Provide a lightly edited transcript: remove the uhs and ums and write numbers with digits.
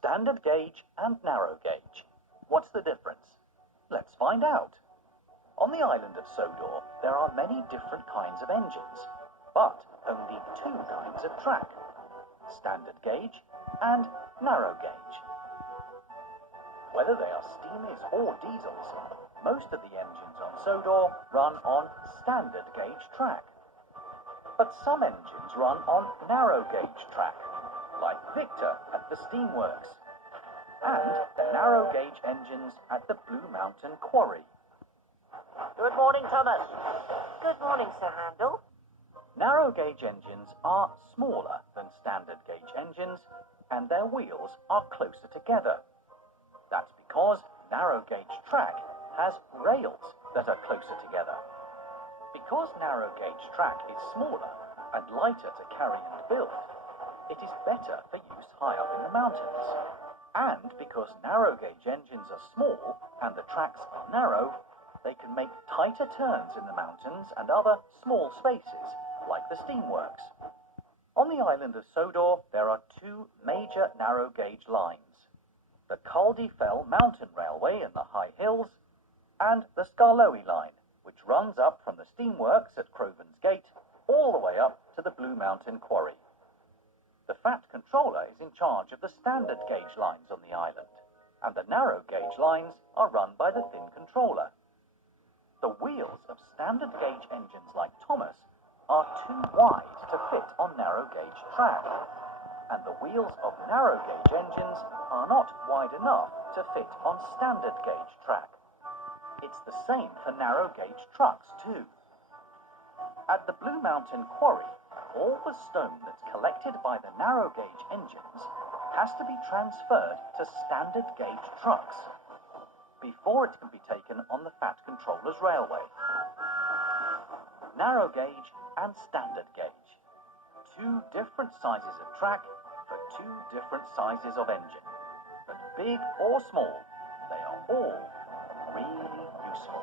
Standard gauge and narrow gauge. What's the difference? Let's find out. On the island of Sodor, there are many different kinds of engines, but only two kinds of track: standard gauge and narrow gauge. Whether they are steamies or diesels, most of the engines on Sodor run on standard gauge track. But some engines run on narrow gauge track, like Victor at the Steamworks, and the narrow gauge engines at the Blue Mountain Quarry. Good morning, Thomas. Good morning, Sir Handel. Narrow gauge engines are smaller than standard gauge engines, and their wheels are closer together. That's because narrow gauge track has rails that are closer together. Because narrow gauge track is smaller and lighter to carry and build, it is better for use high up in the mountains. And because narrow gauge engines are small and the tracks are narrow, they can make tighter turns in the mountains and other small spaces, like the Steamworks. On the island of Sodor, there are two major narrow gauge lines: the Caldy Fell Mountain Railway in the high hills, and the Skarloey Line, which runs up from the Steamworks at Crovan's Gate all the way up to the Blue Mountain Quarry. The Fat Controller is in charge of the standard gauge lines on the island, and the narrow gauge lines are run by the Thin Controller. The wheels of standard gauge engines like Thomas are too wide to fit on narrow gauge track, and the wheels of narrow gauge engines are not wide enough to fit on standard gauge track. It's the same for narrow gauge trucks too. At the Blue Mountain Quarry, all the stone that's collected by the narrow gauge engines has to be transferred to standard gauge trucks before it can be taken on the Fat Controller's railway. Narrow gauge and standard gauge. Two different sizes of track for two different sizes of engine. But big or small, they are all really useful.